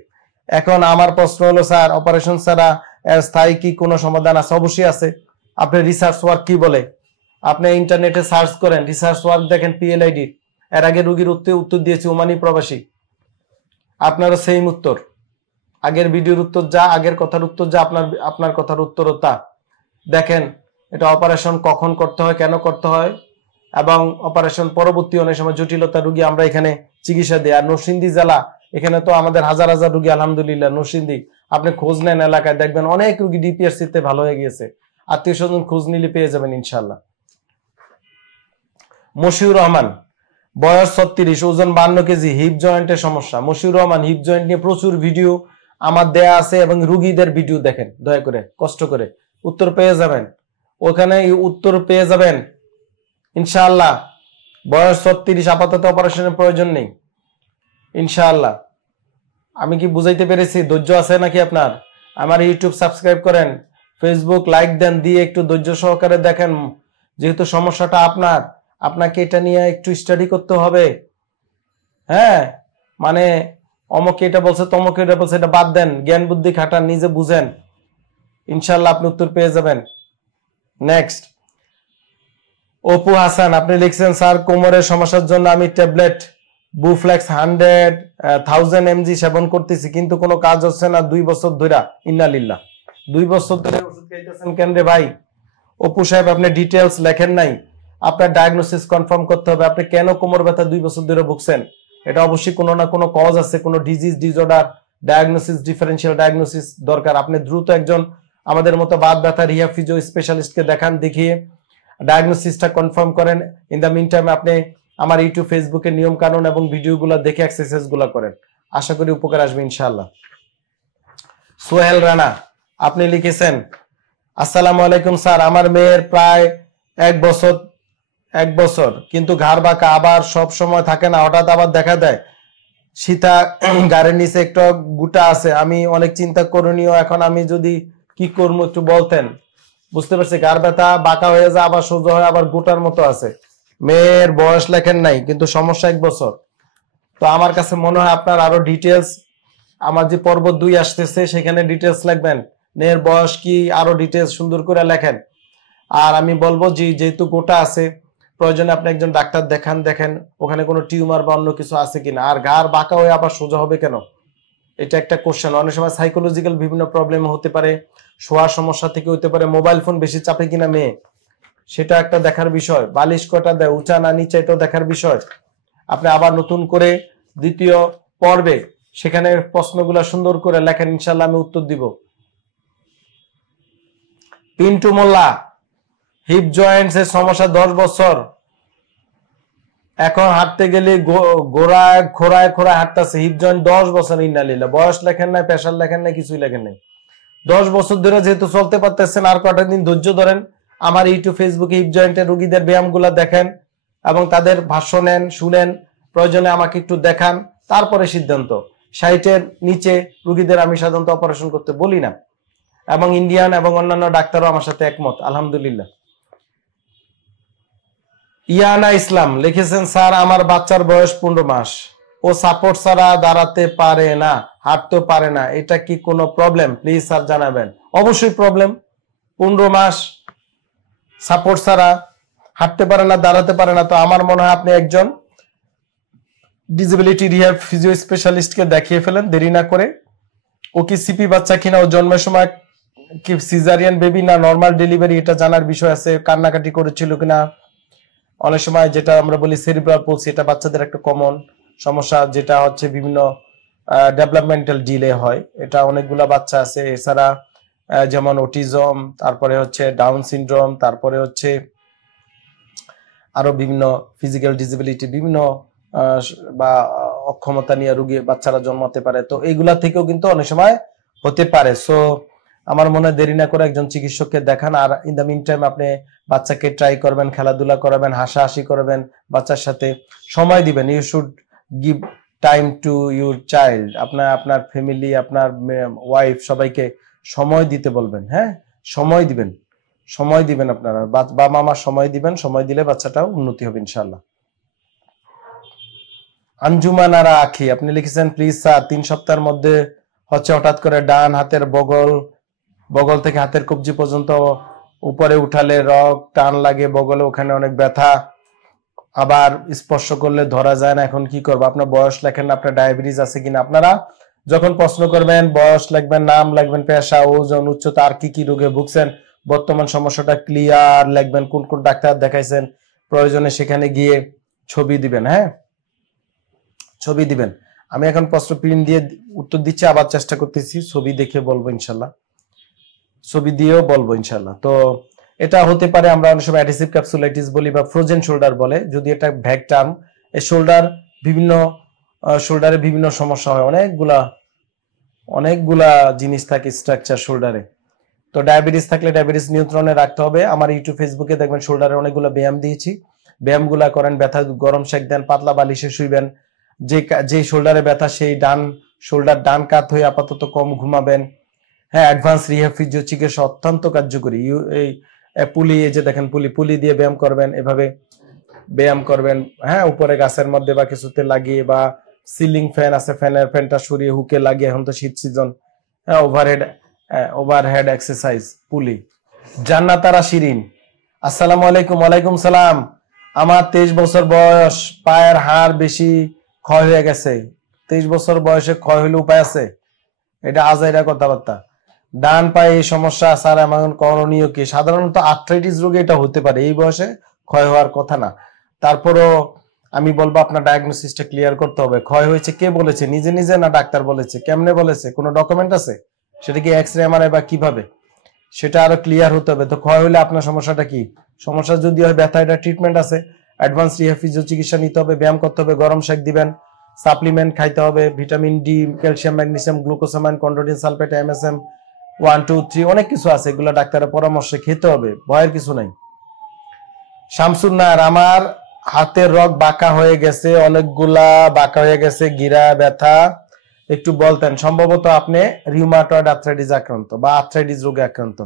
এখন আমার প্রশ্ন হলো, স্যার অপারেশন ছাড়া এর স্থায়ী কি কোনো সমাধান আছে? অবশ্যই আছে। আপনি রিসার্চ ওয়ার্ক কি বলে, আপনি ইন্টারনেটে সার্চ করেন, রিসার্চ ওয়ার্ক দেখেন PLID। এর আগে রোগীর উত্তর দিয়েছি ওমানি প্রবাসী, আপনারও সেম উত্তর। আগের ভিডিওর উত্তর যা, আগের কথার উত্তর যা, আপনার কথার উত্তরও তা। দেখেন এটা অপারেশন কখন করতে হয়, কেন করতে হয়, এবং অপারেশন পরবর্তী অনেক সময় জটিলতা রোগী আমরা এখানে চিকিৎসা দিই। আর নরসিংদী জেলা, এখানে তো আমাদের হাজার হাজার রোগী আলহামদুলিল্লাহ। নরসিংদী আপনি খোঁজ নেন, এলাকায় দেখবেন অনেক রোগী DPRC-তে ভালো হয়ে গিয়েছে। আত্মীয় স্বজন খোঁজ নিলে পেয়ে যাবেন ইনশাল্লাহ। মশিউর রহমান, বয়স 36, ওজন 52 কেজি, হিপ জয়েন্টের সমস্যা। মশিউর রহমান, হিপ জয়েন্ট নিয়ে প্রচুর ভিডিও আমার দেয়া আছে এবং রোগীদের ভিডিও দেখেন দয়া করে, কষ্ট করে, উত্তর পেয়ে যাবেন ওখানে, উত্তর পেয়ে যাবেন ইনশাআল্লাহ। বয়স 36, আপাতত অপারেশনের প্রয়োজন নেই ইনশাআল্লাহ। আমি কি বুঝাইতে পেরেছি? ধৈর্য আছে নাকি আপনার? আমার ইউটিউব সাবস্ক্রাইব করেন, ফেসবুক লাইক দেন, দিয়ে একটু ধৈর্য সহকারে দেখেন। যেহেতু সমস্যাটা আপনাকে এটা নিয়ে একটু স্টাডি করতে হবে। হ্যাঁ, মানে অমকে এটা বলছে, তমকে এটা বলছে, এটা বাদ দেন, জ্ঞান বুদ্ধি খাটান, নিজে বুঝেন, ইনশাল্লাহ আপনি উত্তর পেয়ে যাবেন। নেক্সট, অপু হাসান, আপনি লিখছেন, স্যার কোমরের সমস্যার জন্য আমি ট্যাবলেট বুফ্লেক্স 1000 mg সেবন করতেছি, কিন্তু কোনো কাজ হচ্ছে না 2 বছর ধরে। ইন্নালিল্লাহ, 2 বছর ধরে ওষুধ খাইতেছেন কেন রে ভাই? অপু সাহেব, আপনি ডিটেলস লেখেন নাই, আপনার ডায়াগনোসিস কনফার্ম করতে হবে। আপনি কেন কোমর ব্যথা 2 বছর ধরে ভুগছেন? এটা অবশ্যই কোনো না কোনো কজ আছে, কোনো disease disorder, diagnosis, differential diagnosis দরকার। আপনি দ্রুত একজন আমাদের মতো বাত ব্যথা রিহ্যাব ফিজিও স্পেশালিস্টকে দেখান, দেখিয়ে ডায়াগনোসিসটা কনফার্ম করেন। ইন দ্য মিন টাইম আপনি আমার ইউটিউব ফেসবুকের নিয়ম কানুন এবং ভিডিওগুলো দেখে এক্সারসাইজগুলো করেন, আশা করি উপকার আসবে ইনশাআল্লাহ। সোহেল রানা, আপনি লিখেছেন, আসসালামু আলাইকুম স্যার, আমার মেয়ের প্রায় এক বছর কিন্তু ঘাড় বাঁকা, আবার সব সময় থাকে না, হঠাৎ আবার দেখা দেয়। সীতা গাড়ির নিচে একটু গুটা আছে, আমি অনেক চিন্তা করণীয়, এখন আমি যদি কি করবো একটু বলতেন। বুঝতে পারছি, ঘাড় ব্যথা, বাঁকা হয়ে যায়, আবার সোজা হয়, আবার গুটার মতো আছে। মেয়ের বয়স লেখেন নাই, কিন্তু সমস্যা 1 বছর। তো আমার কাছে মনে হয় আপনার আরো ডিটেলস, আমার যে পর্ব 2 আসতেছে সেখানে ডিটেলস লিখবেন, মেয়ের বয়স কি, আরো ডিটেলস সুন্দর করে লেখেন। আর আমি বলবো যে যেহেতু গোটা আছে, প্রয়োজনে আপনি একজন ডাক্তার দেখেন ওখানে কোনো টিউমার বা অন্য কিছু আছে কিনা। আর ঘাড় বাঁকা হয়ে আবার সোজা হবে কেন, এটা একটা কোশ্চেন। অনেক সময় সাইকোলজিক্যাল বিভিন্ন প্রবলেম হতে পারে, শোয়ার সমস্যা থেকে হতে পারে, মোবাইল ফোন বেশি চাপে কিনা মেয়ে, সেটা একটা দেখার বিষয়। বালিশ কটা দেয়, উঁচা না নিচে, এটাও দেখার বিষয়। আপনি আবার নতুন করে দ্বিতীয় পর্বে সেখানে প্রশ্নগুলো সুন্দর করে লেখেন, ইনশাল্লাহ আমি উত্তর দিব। পিন্টু মোল্লা, হিপ জয়েন্টস এর সমস্যা 10 বছর, এখন হাঁটতে গেলে গোড়ায় খোড়ায় খোড়ায় হাঁটতেছে, হিপ জয়েন্ট 10 বছর ইন্নালিল্লাহ, বয়স লেখেন নাই, প্রেশার লেখেন নাই, কিছুই লেখেন নাই। 10 বছর ধরে যেহেতু চলতে পারতেছেন, আর কটা দিন ধৈর্য ধরেন, আমার ইউটিউব ফেসবুকে হিপ জয়েন্টের রোগীদের ব্যায়ামগুলো দেখেন এবং তাদের ভাষ্য নেন, শুনেন, প্রয়োজনে আমাকে একটু দেখান, তারপরে সিদ্ধান্ত। 60-এর নিচে রোগীদের আমি সাধারণত অপারেশন করতে বলি না, এবং ইন্ডিয়ান এবং অন্যান্য ডাক্তারও আমার সাথে একমত, আলহামদুলিল্লাহ। ইয়ানা ইসলাম লিখেছেন, স্যার আমার বাচ্চার বয়স 15 মাস, ও সাপোর্ট ছাড়া দাঁড়াতে পারে না, হাঁটতে পারে না, এটা কি কোনো প্রবলেম? প্লিজ স্যার জানাবেন। অবশ্যই প্রবলেম। 15 মাস সাপোর্ট ছাড়া হাঁটতে পারে না, দাঁড়াতে পারে না, তো আমার মনে হয় আপনি একজন ডিসেবিলিটি রিহ্যাব ফিজিও স্পেশালিস্টকে দেখিয়ে ফেলেন দেরি না করে। ও কি সিপি বাচ্চা কিনা, ও জন্মের সময় কি সিজারিয়ান বেবি না নর্মাল ডেলিভারি, এটা জানার বিষয় আছে। কান্নাকাটি করেছিল কিনা, অনেক সময় যেটা আমরা বলি সেরিব্রাল পলসি, এটা বাচ্চাদের একটা কমন সমস্যা, যেটা হচ্ছে বিভিন্ন ডেভেলপমেন্টাল ডিলে হয়, এটা অনেকগুলা বাচ্চা আছে। এছাড়া যেমন অটিজম, তারপরে হচ্ছে ডাউন সিনড্রোম, তারপরে হচ্ছে আরো বিভিন্ন ফিজিক্যাল ডিসেবিলিটি, বিভিন্ন বা অক্ষমতা নিয়ে রোগী বাচ্চারা জন্মাতে পারে, তো এইগুলা থেকেও কিন্তু অনেক সময় হতে পারে। সো আমার মনে হয় দেরি না করে একজন চিকিৎসককে দেখান, আর ইন দ্য মিন টাইম আপনি বাচ্চাকে ট্রাই করবেন, খেলাধুলা করাবেন, হাসাহাসি করবেন, বাচ্চার সাথে সময় দিবেন। You should give time to your child. আপনার ফ্যামিলি, আপনার ওয়াইফ, সবাইকে সময় দিতে বলবেন। হ্যাঁ, সময় দিবেন আপনারা, বাবা মামা সময় দিবেন, সময় দিলে বাচ্চাটাও উন্নতি হবে ইনশাআল্লাহ। আঞ্জুমান আরা আখি আপনি লিখেছেন, প্লিজ স্যার 3 সপ্তাহের মধ্যে হচ্ছে হঠাৎ করে ডান হাতের বগল থেকে হাতের কবজি পর্যন্ত উপরে উঠালে রগ টান লাগে বগলে, ওখানে অনেক ব্যথা, আবার স্পর্শ করলে ধরা যায় না, এখন কি করবো? আপনার বয়স লেখেন না, আপনার ডায়াবেটিস আছে কিনা। আপনারা যখন প্রশ্ন করবেন বয়স লিখবেন, নাম লিখবেন, পেশা, ওজন, উচ্চতা, আর কি কি রোগে ভুগছেন, বর্তমান সমস্যাটা ক্লিয়ার লিখবেন, কোন কোন ডাক্তার দেখাইছেন, প্রয়োজনে সেখানে গিয়ে ছবি দিবেন। হ্যাঁ, ছবি দিবেন। আমি এখন প্রশ্ন প্রিন্ট দিয়ে উত্তর দিচ্ছি, আবার চেষ্টা করতেছি ছবি দেখে বলবো ইনশাল্লাহ, ছবি দিয়েও বলবো ইনশাল্লাহ। তো এটা হতে পারে, আমরা অনেক সময় অ্যাডহেসিভ ক্যাপসুলাইটিস বলি বা ফ্রোজেন শোল্ডার বলে, যদি এটা ভ্যাগ টার্ম। এই শোল্ডারে বিভিন্ন সমস্যা হয়, অনেকগুলা জিনিস থাকে স্ট্রাকচার শোল্ডারে। তো ডায়াবেটিস থাকলে ডায়াবেটিস নিয়ন্ত্রণে রাখতে হবে। আমার ইউটিউব ফেসবুকে দেখবেন শোল্ডারে অনেকগুলো ব্যায়াম দিয়েছি, ব্যায়ামগুলা করেন, ব্যথা গরম শেক দেন, পাতলা বালিশে শুইবেন, যে শোল্ডারে ব্যথা সেই শোল্ডার ডান কাত হয়ে আপাতত কম ঘুমাবেন। হ্যাঁ, অ্যাডভান্স রিহ্যাব ফিজিও চিকিৎসা অত্যন্ত কার্যকরী। এই পুলি, এই যে দেখেন পুলি দিয়ে ব্যায়াম করবেন, এভাবে ব্যায়াম করবেন। হ্যাঁ, উপরে গাছের মধ্যে বা কিছুতে লাগিয়ে, বা সিলিং ফ্যান আছে, ফ্যানটা সরিয়ে হুকে লাগিয়ে, এখন তো শীত সিজন, হ্যাঁ, ওভারহেড এক্সারসাইজ পুলি। জান্নাতারা শিরিন, আসসালামু আলাইকুম। ওয়ালাইকুম সালাম। আমার 23 বছর বয়স, পায়ের হাড় বেশি ক্ষয় হয়ে গেছে। 23 বছর বয়সে ক্ষয় হলে উপায় আছে? এটা আজাইরা কথাবার্তা। ডান পায়ে এই সমস্যা, স্যার এমন করণীয় কি? সাধারণত আর্থ্রাইটিস রোগে এটা হতে পারে, এই বয়সে ক্ষয় হওয়ার কথা না। তারপরও আমি বলবো আপনার ডায়াগনোসিসটা ক্লিয়ার করতে হবে। ক্ষয় হয়েছে কে বলেছে, নিজে নিজে না ডাক্তার বলেছে? কেমনে বলেছে? কোনো ডকুমেন্ট আছে? সেটা কি এক্স রে, এমআরআই বা কিভাবে? সেটা আরো ক্লিয়ার হতে হবে। তো ক্ষয় হলে আপনার সমস্যাটা কি? সমস্যা যদি হয় ব্যথা, এটা ট্রিটমেন্ট আছে, অ্যাডভান্স রিহ্যাব ফিজিও চিকিৎসা নিতে হবে, ব্যায়াম করতে হবে, গরম শেক দিবেন, সাপ্লিমেন্ট খাইতে হবে, vitamin D, calcium, magnesium, glucosamine, chondroitin sulphate, MSM 1 2 3, অনেক কিছু আছে, এগুলো ডাক্তারের পরামর্শে খেতে হবে, ভয়ের কিছু নাই। শামসুন নাহার, আমার হাতের রগ বাঁকা হয়ে গেছে, অনেকগুলা বাঁকা হয়ে গেছে, গিরা ব্যথা, একটু বলতেন। সম্ভবত আপনি রিউমাটয়েড আর্থ্রাইটিস আক্রান্ত বা আর্থ্রাইটিস রোগে আক্রান্ত।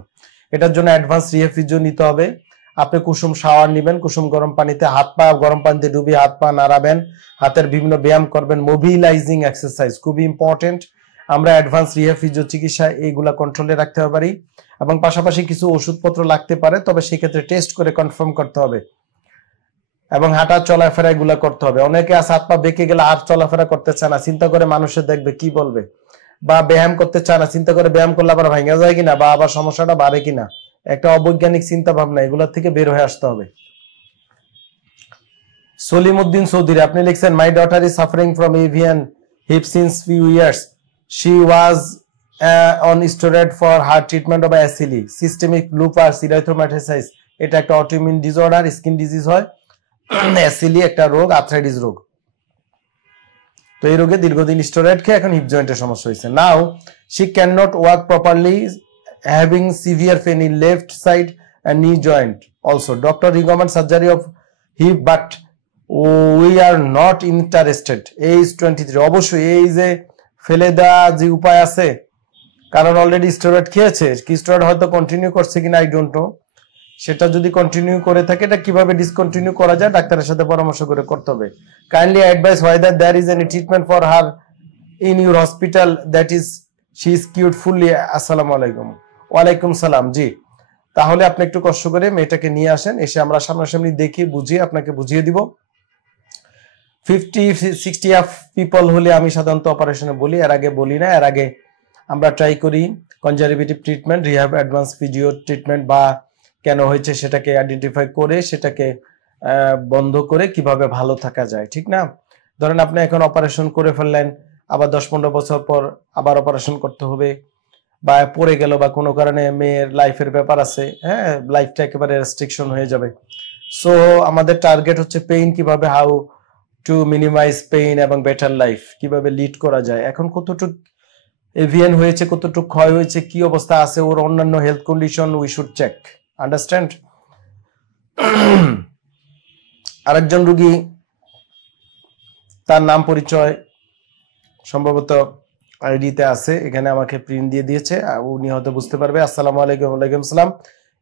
এটার জন্য অ্যাডভান্স রিহ্যাব ফিজিও নিতে হবে। আপনি কুসুম শাওয়ার নেবেন, কুসুম গরম পানিতে হাত পা গরম পানিতে ডুবিয়ে হাত পা নাড়াবেন, হাতের বিভিন্ন ব্যায়াম করবেন, মোবিলাইজিং এক্সারসাইজ খুবই ইম্পর্টেন্ট। আমরা অ্যাডভান্স রিহ্যাব ফিজিও চিকিৎসা এইগুলা কন্ট্রোলে রাখতে পারি, এবং পাশাপাশি কিছু ওষুধপত্র লাগতে পারে, তবে সেক্ষেত্রে টেস্ট করে কনফার্ম করতে হবে, এবং হাঁটা চলাফেরা এগুলা করতে হবে। অনেকে আছে হাত পা বেঁকে গেলে আর চলাফেরা করতে চায় না, চিন্তা করে মানুষের দেখবে কি বলবে, বা ব্যায়াম করতে চায় না, চিন্তা করে ব্যায়াম করলে আবার ভাঙা যায় কিনা, বা আবার সমস্যাটা বাড়ে কিনা, একটা অবৈজ্ঞানিক চিন্তা ভাবনা, এগুলোর থেকে বের হয়ে আসতে হবে। সলিমউদ্দিন চৌধুরী, আপনি লিখছেন, my daughter is suffering from avian hip since few years, she was on steroid for heart treatment of SLE, systemic lupus, erythematosus. এটা একটা অটোইমিউন ডিসঅর্ডার, স্কিন ডিজিজ হয়। অ্যাসিলি একটা রোগ, আর্থ্রাইটিস রোগ। তো এই রোগে দীর্ঘদিন স্টেরয়েড খেয়ে এখন হিপ জয়েন্টের সমস্যা হয়েছে। Now she can not work properly, having severe pain in left side and knee joint also. Doctor recommend surgery of hip but we are not interested. Age 23। অবশ্যই এই যে ফেলে দেওয়া যে উপায় আছে, কারণ অলরেডি স্টেরয়েড খেয়েছে, কি স্টেরয়েড হয়তো কন্টিনিউ করছে কিনা আই ডোন্ট নো, সেটা যদি কন্টিনিউ করে থাকে এটা কিভাবে ডিসকন্টিনিউ করা যায় ডাক্তারের সাথে পরামর্শ করে করতে হবে। Kindly advice whether there is any treatment for her in your hospital that is she is cured fully. আসসালামু আলাইকুম। ওয়ালাইকুম সালাম। জি, তাহলে আপনি একটু কষ্ট করে মেয়েটাকে নিয়ে আসেন, এসে আমরা সামনাসামনি দেখি বুঝিয়ে আপনাকে বুঝিয়ে দিব। 50-60 পিপল হলে আমি সাধারণত অপারেশনে বলি, এর আগে বলি না। এর আগে আমরা ট্রাই করি conservative treatment, rehab, advance physio treatment, বা কেন হয়েছে সেটাকে আইডেন্টিফাই করে সেটাকে বন্ধ করে কিভাবে ভালো থাকা যায়, ঠিক না? ধরেন আপনি এখন অপারেশন করে ফেললেন, আবার 10-15 বছর পর আবার অপারেশন করতে হবে, বা পড়ে গেল বা কোনো কারণে মেয়ের লাইফের ব্যাপার আছে, হ্যাঁ, লাইফটা একেবারে রেস্ট্রিকশন হয়ে যাবে। সো আমাদের টার্গেট হচ্ছে পেইন, কিভাবে হাউ টু মিনিমাইজ পেইন এবং বেটার লাইফ কিভাবে লিড করা যায়। এখন কতটুকু এভিয়ান হয়েছে, কতটুকু ক্ষয় হয়েছে, কি অবস্থা আছে, ওর অন্যান্য health condition we should check, understand. আরেকজন রুগী, তার নাম পরিচয় সম্ভবত আইডিতে আছে, এখানে আমাকে প্রিন্ট দিয়ে দিয়েছে, উনি হয়তো বুঝতে পারবে। আসসালামু আলাইকুম। ওয়ালাইকুম সালাম।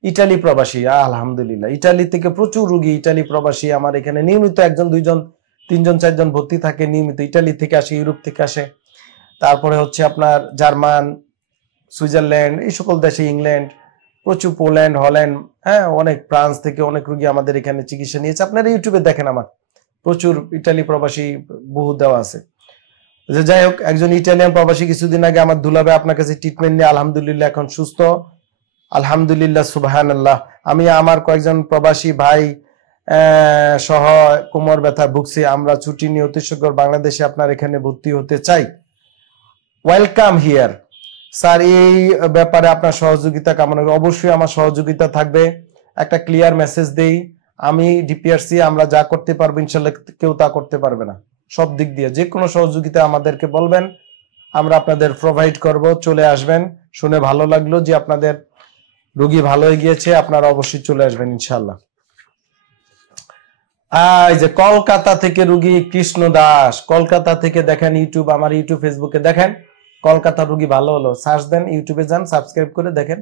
ইটালি প্রবাসী, আলহামদুলিল্লাহ। ইটালি থেকে প্রচুর রুগী, ইটালি প্রবাসী আমার এখানে নিয়মিত 1 2 3 4 ভর্তি থাকে নিয়মিত। ইটালি থেকে আসে, ইউরোপ থেকে আসে, তারপরে হচ্ছে আপনার জার্মান, সুইজারল্যান্ড, এই সকল দেশে, ইংল্যান্ড, প্রচুর পোল্যান্ড, হল্যান্ড, হ্যাঁ, অনেক ফ্রান্স থেকে অনেক রুগী আমাদের এখানে চিকিৎসা নিয়েছে। আপনারা ইউটিউবে দেখেন, আমার প্রচুর ইটালি প্রবাসী বহু দেওয়া আছে। যে যাই হোক, একজন ইটালিয়ান প্রবাসী কিছুদিন আগে আমার দুলাবে আপনার কাছে ট্রিটমেন্ট নিয়ে আলহামদুলিল্লাহ এখন সুস্থ, আলহামদুলিল্লাহ, সুবহানাল্লাহ। আমি আমার কয়েকজন প্রবাসী ভাই সহ কোমর ব্যথা ভুগছি, আমরা ছুটি নিয়ে অতিশীঘ্র বাংলাদেশে আপনার এখানে ভর্তি হতে চাই। Welcome here sir. এই ব্যাপারে আপনার সহযোগিতা কামনা করি। অবশ্যই আমার সহযোগিতা থাকবে। একটা ক্লিয়ার মেসেজ দেই, আমি ডিপিআরসি, আমরা যা করতে পারবো ইনশাল্লাহ কেউ তা করতে পারবে না। সব দিক দিয়ে যে কোনো সহযোগিতা আমাদেরকে বলবেন, আমরা আপনাদের প্রোভাইড করব। চলে আসবেন। শুনে ভালো লাগলো যে আপনাদের রোগী ভালো হয়ে গিয়েছে, আপনারা অবশ্যই চলে আসবেন ইনশাল্লাহ। এই যে কলকাতা থেকে রুগী কৃষ্ণ দাস, কলকাতা থেকে দেখেন, ইউটিউব, আমার ইউটিউব ফেসবুকে দেখেন, কলকাতা রুগী ভালো হলো, সার্চ দেন, ইউটিউবে যান, সাবস্ক্রাইব করে দেখেন।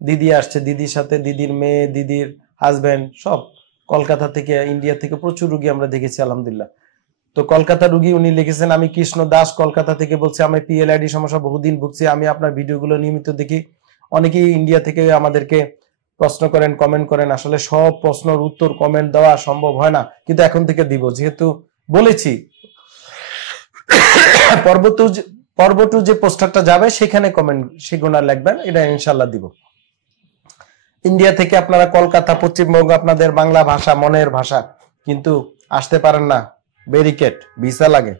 দিদি আসছে, দিদির সাথে দিদির মেয়ে, দিদির হাজবেন্ড, সব কলকাতা থেকে, ইন্ডিয়া থেকে প্রচুর রুগী আমরা দেখেছি আলহামদুলিল্লাহ। তো কলকাতা রুগী উনি লিখেছেন, আমি কৃষ্ণ দাস কলকাতা থেকে বলছি, আমি পিএলআইডি সমস্যা বহুদিন ভুগছি, আমি আপনার ভিডিওগুলো নিয়মিত দেখি। অনেকেই ইন্ডিয়া থেকে আমাদেরকে প্রশ্ন করেন, কমেন্ট করেন। আসলে সব প্রশ্নের উত্তর কমেন্ট দেওয়া সম্ভব হয় না, কিন্তু এখন থেকে দিব, যেহেতু বলেছি পর্ব 2 যে পোস্টারটা যাবে সেখানে কমেন্ট সেগুলো লিখবেন, এটা ইনশাল্লাহ দিব। ইন্ডিয়া থেকে আপনারা কলকাতা, পশ্চিমবঙ্গ, আপনাদের বাংলা ভাষা মনের ভাষা, কিন্তু আসতে পারেন না, ব্যারিকেড, ভিসা লাগে,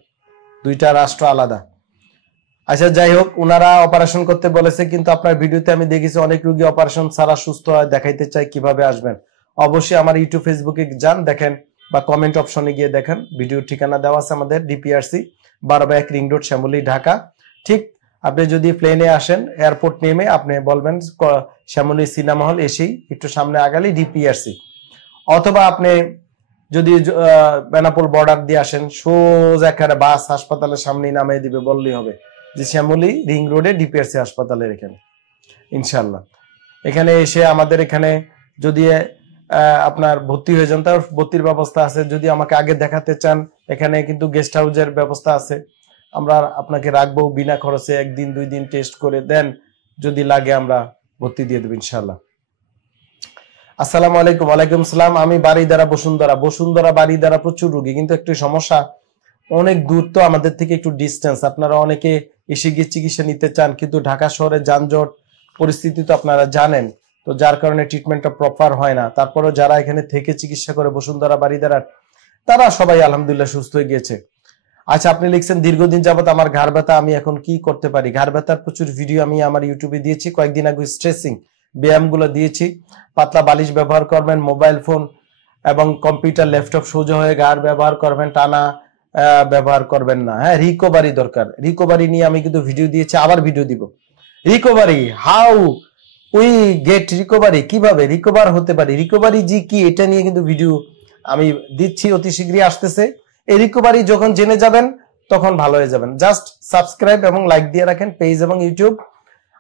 2টা রাষ্ট্র আলাদা। আচ্ছা, যাই হোক, ওনারা অপারেশন করতে বলেছে, কিন্তু আপনার ভিডিওতে আমি দেখেছি অনেক রোগী অপারেশন ছাড়া সুস্থ হয়, দেখাইতে চাই কিভাবে আসবেন। অবশ্যই আমার ইউটিউব ফেসবুকে যান, দেখেন, বা কমেন্ট অপশনে গিয়ে দেখেন, ভিডিও ঠিকানা দেওয়া আছে আমাদের, DPRC 12/1 ring road, Shyamoli, Dhaka. ঠিক আপনি যদি প্লেনে আসেন, এয়ারপোর্ট নেমে আপনি বলবেন শ্যামলী সিনেমা হল, এসেই একটু সামনে আগালি ডিপিআরসি। অথবা আপনি যদি বেনাপোল বর্ডার দিয়ে আসেন, সোজা এখানে বাস হাসপাতালের সামনেই নামিয়ে দিবে, বললেই হবে যে শ্যামলী রিং রোডে ডিপিআরসি হাসপাতালের এখানে, ইনশাল্লাহ। এখানে এসে আমাদের এখানে যদি আপনার ভর্তি হয়ে যান, তার ভর্তির ব্যবস্থা আছে। যদি আমাকে আগে দেখাতে চান, এখানে কিন্তু গেস্ট হাউসের ব্যবস্থা আছে, আমরা আপনাকে রাখবো বিনা খরচে, 1 দিন 2 দিন টেস্ট করে দেন, যদি লাগে আমরা ভর্তি দিয়ে দেবো ইনশাল্লাহ। আসসালামু আলাইকুম। ওয়ালাইকুম সালাম। আমি বাড়িধারা, বসুন্ধরা বাড়িধারা প্রচুর রুগী, কিন্তু একটু সমস্যা, অনেক দূর তো আমাদের থেকে, একটু ডিস্টেন্স। আপনারা অনেকে এসে গিয়ে চিকিৎসা নিতে চান, কিন্তু ঢাকা শহরে যানজট পরিস্থিতি তো আপনারা জানেন, তো যার কারণে ট্রিটমেন্টটা প্রপার হয় না। তারপরেও যারা এখানে থেকে চিকিৎসা করে বসুন্ধরা বাড়িধারা, তারা সবাই আলহামদুলিল্লাহ সুস্থ হয়ে গিয়েছে। আচ্ছা, আপনি লিখছেন দীর্ঘদিন যাবত আমার ঘাড় ব্যথা, আমি এখন কি করতে পারি? ঘাড় ব্যথার প্রচুর ভিডিও আমি আমার ইউটিউবে দিয়েছি, কয়েকদিন আগে স্ট্রেসিং ব্যায়ামগুলো দিয়েছি। পাতলা বালিশ ব্যবহার করবেন, মোবাইল ফোন এবং কম্পিউটার ল্যাপটপ সোজা হয়ে গার ব্যবহার করবেন, টানা ব্যবহার করবেন না। হ্যাঁ, রিকভারি দরকার। রিকভারি নিয়ে আমি কিন্তু ভিডিও দিয়েছি, আবার ভিডিও দিব। Recovery, how we get recovery, কিভাবে রিকভার হতে পারি, রিকভারি জি কি, এটা নিয়ে কিন্তু ভিডিও আমি দিচ্ছি, অতি শীঘ্রই আসতেছে। এই রিকভারি যখন জেনে যাবেন তখন ভালো হয়ে যাবেন। জাস্ট সাবস্ক্রাইব এবং লাইক দিয়ে রাখেন পেজ এবং ইউটিউব।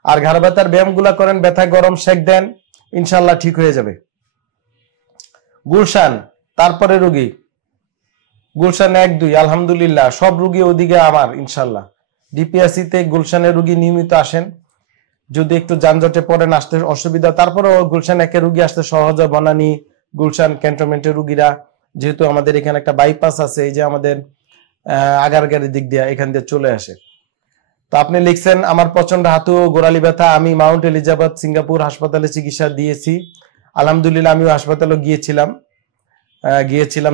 আর ঘাড় ব্যথার ব্যায়ামগুলা করেন, ব্যথা গরম শেক দেন, ইনশাল্লাহ ঠিক হয়ে যাবে। গুলশান, তারপরে রুগী গুলশান 1-2, আলহামদুলিল্লাহ সব রুগী ওদিকে আমার ইনশাল্লাহ। ডিপিএসসিতে গুলশানের রুগী নিয়মিত আসেন, যদি একটু যানজটে পড়েন আসতে অসুবিধা, তারপরেও গুলশান 1-এর রুগী আসতে সহজ হয়। বনানী, গুলশান ক্যান্টনমেন্টের রুগীরা, যেহেতু আমাদের এখানে একটা বাইপাস আছে, এই যে আমাদের আগারগাড়ির দিক দিয়ে এখান দিয়ে চলে আসে। তো আপনি লিখছেন আমার প্রচন্ড হাঁটু গোড়ালি ব্যথা, আমি মাউন্ট এলিজাবেথ সিঙ্গাপুর হাসপাতালে চিকিৎসা দিয়েছি। আলহামদুলিল্লাহ আমিও হাসপাতালে গিয়েছিলাম,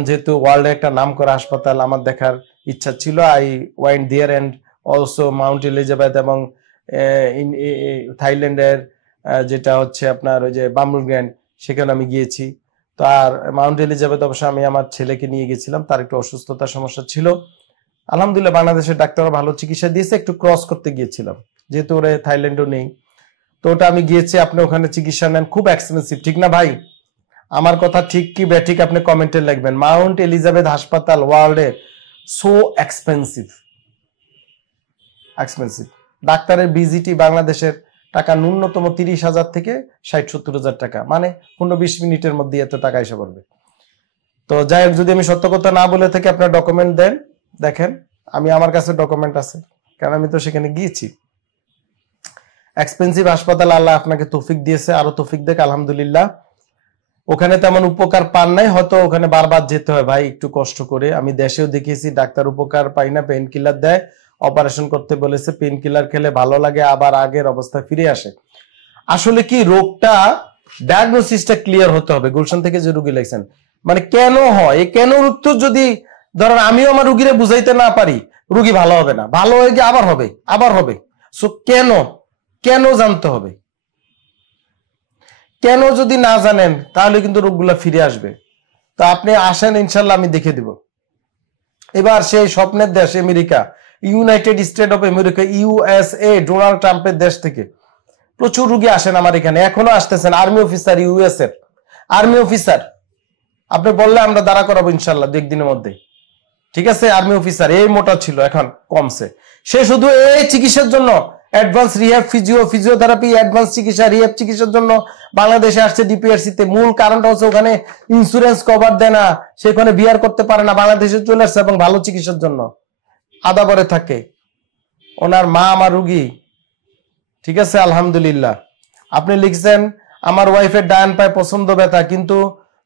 যেহেতু ওয়ার্ল্ডে একটা নাম করা হাসপাতাল, আমার দেখার ইচ্ছা ছিল। I went there and also mount Elizabeth এবং থাইল্যান্ডের যেটা হচ্ছে আপনার ওই যে বামরুগ্যান্ড, সেখানে আমি গিয়েছি। তো আর মাউন্ট এলিজাবেথ অবশ্য আমি আমার ছেলেকে নিয়ে গেছিলাম, তার একটু অসুস্থতার সমস্যা ছিল। আলহামদুলিল্লাহ বাংলাদেশের ডাক্তাররা ভালো চিকিৎসা দিয়েছে, একটু ক্রস করতে গিয়েছিলাম, যেহেতু ওরে থাইল্যান্ডও নেই। তো ওটা আমি গিয়েছি, আপনি ওখানে চিকিৎসা নেন, খুব এক্সপেন্সিভ, ঠিক না ভাই? আমার কথা ঠিক কি ব্যাঠিক আপনি কমেন্টে লিখবেন। মাউন্ট এলিজাবেথ হাসপাতাল ওয়ার্ল্ডে সো এক্সপেন্সিভ। ডাক্তারের ভিজিটি বাংলাদেশের টাকা ন্যূনতম 30,000 থেকে 60-70,000 টাকা, মানে 15-20 মিনিটের মধ্যে এত টাকা এসে পড়বে। তো যাই হোক, যদি আমি সত্য কথা না বলে থাকি আপনার ডকুমেন্ট দেন, দেখেন আমার কাছে ডকুমেন্ট আছে, কারণ আমি তো সেখানে গিয়েছি। এক্সপেন্সিভ হাসপাতাল, আল্লাহ আপনাকে তৌফিক দিয়েছে, আরো তৌফিক দেখ আলহামদুলিল্লাহ। ওখানে তেমন উপকার পান নাই, হয়তো ওখানে বারবার যেতে হয় ভাই, একটু কষ্ট করে। আমি দেশেও দেখিয়েছি ডাক্তার উপকার পাই না, পেইন কিলার দেয়, অপারেশন করতে বলেছে, পেইন কিলার খেলে ভালো লাগে, আবার আগের অবস্থায় ফিরে আসে। আসলে কি রোগটা ডায়াগনোসিসটা ক্লিয়ার হতে হবে। গুলশান থেকে যে রুগী লেগছেন, মানে কেন হয়, এই কেন উত্তর যদি ধরেন আমিও আমার রুগীরে বুঝাইতে না পারি, রুগী ভালো হবে না, ভালো হয়ে গিয়ে আবার হবে। সো কেন জানতে হবে। কেন যদি না জানেন তাহলে কিন্তু রোগগুলা ফিরে আসবে। তো আপনি আসেন, ইনশাল্লাহ আমি দেখে দিব। এবার সেই স্বপ্নের দেশ America, United state of America, USA, Donald ট্রাম্পের দেশ থেকে প্রচুর রুগী আসেন আমার এখানে, এখনো আসতেছেন। আর্মি অফিসার, ইউএস এর আর্মি অফিসার, আপনি বললে আমরা দাঁড়া করাবো ইনশাল্লাহ 2 দিনের মধ্যে, ঠিক আছে? আর্মি অফিসার, এই মোটা ছিল, এখন কমছে। সে শুধু এই চিকিৎসার জন্য অ্যাডভান্স রিহ্যাব, ফিজিওথেরাপি, অ্যাডভান্স চিকিৎসা, রিহ্যাব চিকিৎসার জন্য বাংলাদেশে আসছে ডিপিআরসিতে। মূল কারণটা হচ্ছে ওখানে ইন্স্যুরেন্স কভার দেয় না, সেখানে বিয়ার করতে পারে না, বাংলাদেশে চলে আসছে এবং ভালো চিকিৎসার জন্য আদাবরে থাকে। ওনার মা আমার রুগী, ঠিক আছে আলহামদুলিল্লাহ। আপনি লিখছেন আমার ওয়াইফের ডান পায়ে পছন্দ ব্যথা, কিন্তু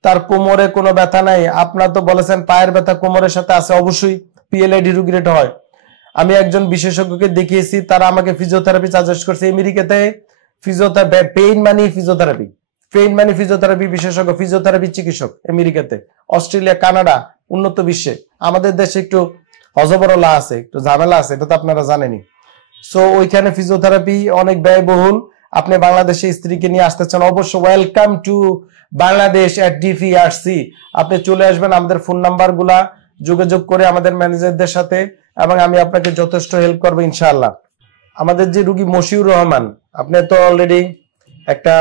তার কোমরে কোনো ব্যথা নাই। আপনার তো বলেছেন পায়ের ব্যথা কোমরের সাথে আছে, অবশ্যই পিএলআইডি রুগীর এটা হয়। আমি একজন বিশেষজ্ঞকে দেখিয়েছি, তারা আমাকে ফিজিওথেরাপি সাজেস্ট করছে। আমেরিকাতে পেইন মানি ফিজিওথেরাপি বিশেষজ্ঞ, ফিজিওথেরাপি চিকিৎসক আমেরিকাতে, অস্ট্রেলিয়া, কানাডা, উন্নত বিশ্বে। আমাদের দেশে একটু হজবরলা আছে, একটু ঝামেলা আছে, এটা তো আপনারা জানেনই। সো ওইখানে ফিজিওথেরাপি অনেক ব্যয়বহুল। আপনি বাংলাদেশে স্ত্রীকে নিয়ে আসতে চান, অবশ্য welcome to Bangladesh at DPRC. আপনি চলে আসবেন, আমাদের ফোন নাম্বার গুলা যোগাযোগ করে আমাদের ম্যানেজারদের সাথে, এবং আমি আপনাকে যথেষ্ট হেল্প করবো ইনশাআল্লাহ। আমাদের যে রুগী মশিউর রহমান, আপনি তো অলরেডি একটা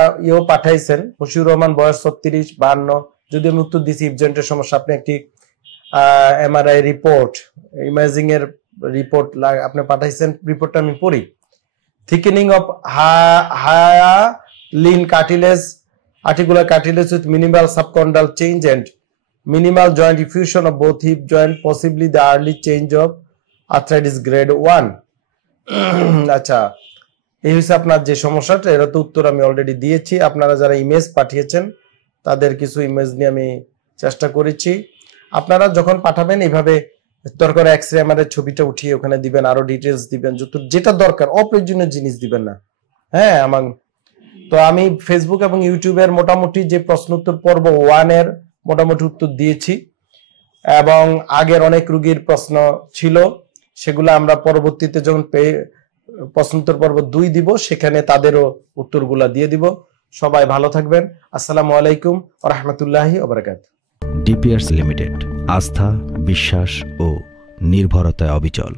পাঠাইছেন। মশিউর রহমান, বয়স 36-52, যদি আমি উত্তর দিচ্ছি ইপজয়েন্টের সমস্যা। আপনি একটি এমআরআই রিপোর্ট, ইমেজিং এর রিপোর্ট আপনি পাঠাইছেন, রিপোর্টটা আমি পড়ি। Thickening of hyaline cartilage, articular cartilage with minimal subchondral change and minimal joint effusion of both hip joint, possibly the early change of arthritis grade 1. আচ্ছা, এই হচ্ছে আপনার যে সমস্যাটা, এর তো উত্তর আমি অলরেডি দিয়েছি। আপনারা যারা ইমেজ পাঠিয়েছেন তাদের কিছু ইমেজ নিয়ে আমি চেষ্টা করেছি। আপনারা যখন পাঠাবেন এইভাবে দরকার এক্সরে আমাদের ছবিটা উঠিয়ে ওখানে দিবেন, আরো ডিটেলস দিবেন, যেটা দরকার, অপ্রয়োজনীয় জিনিস দিবেন না। হ্যাঁ, তো আমি ফেসবুক এবং ইউটিউবের মোটামুটি যে প্রশ্ন উত্তর পর্ব 1 এর মোটামুটি উত্তর দিয়েছি, এবং আগের অনেক রোগীর প্রশ্ন ছিল, সেগুলো আমরা পরবর্তীতে যখন প্রশ্ন উত্তর পর্ব 2 দিব, সেখানে তাদেরও উত্তরগুলা দিয়ে দিব। সবাই ভালো থাকবেন। আসসালামু আলাইকুম ওয়া রাহমাতুল্লাহি ওয়া বারাকাতুহু। ডিপিআরস লিমিটেড, আস্থা, বিশ্বাস ও নির্ভরতায় অবিচল।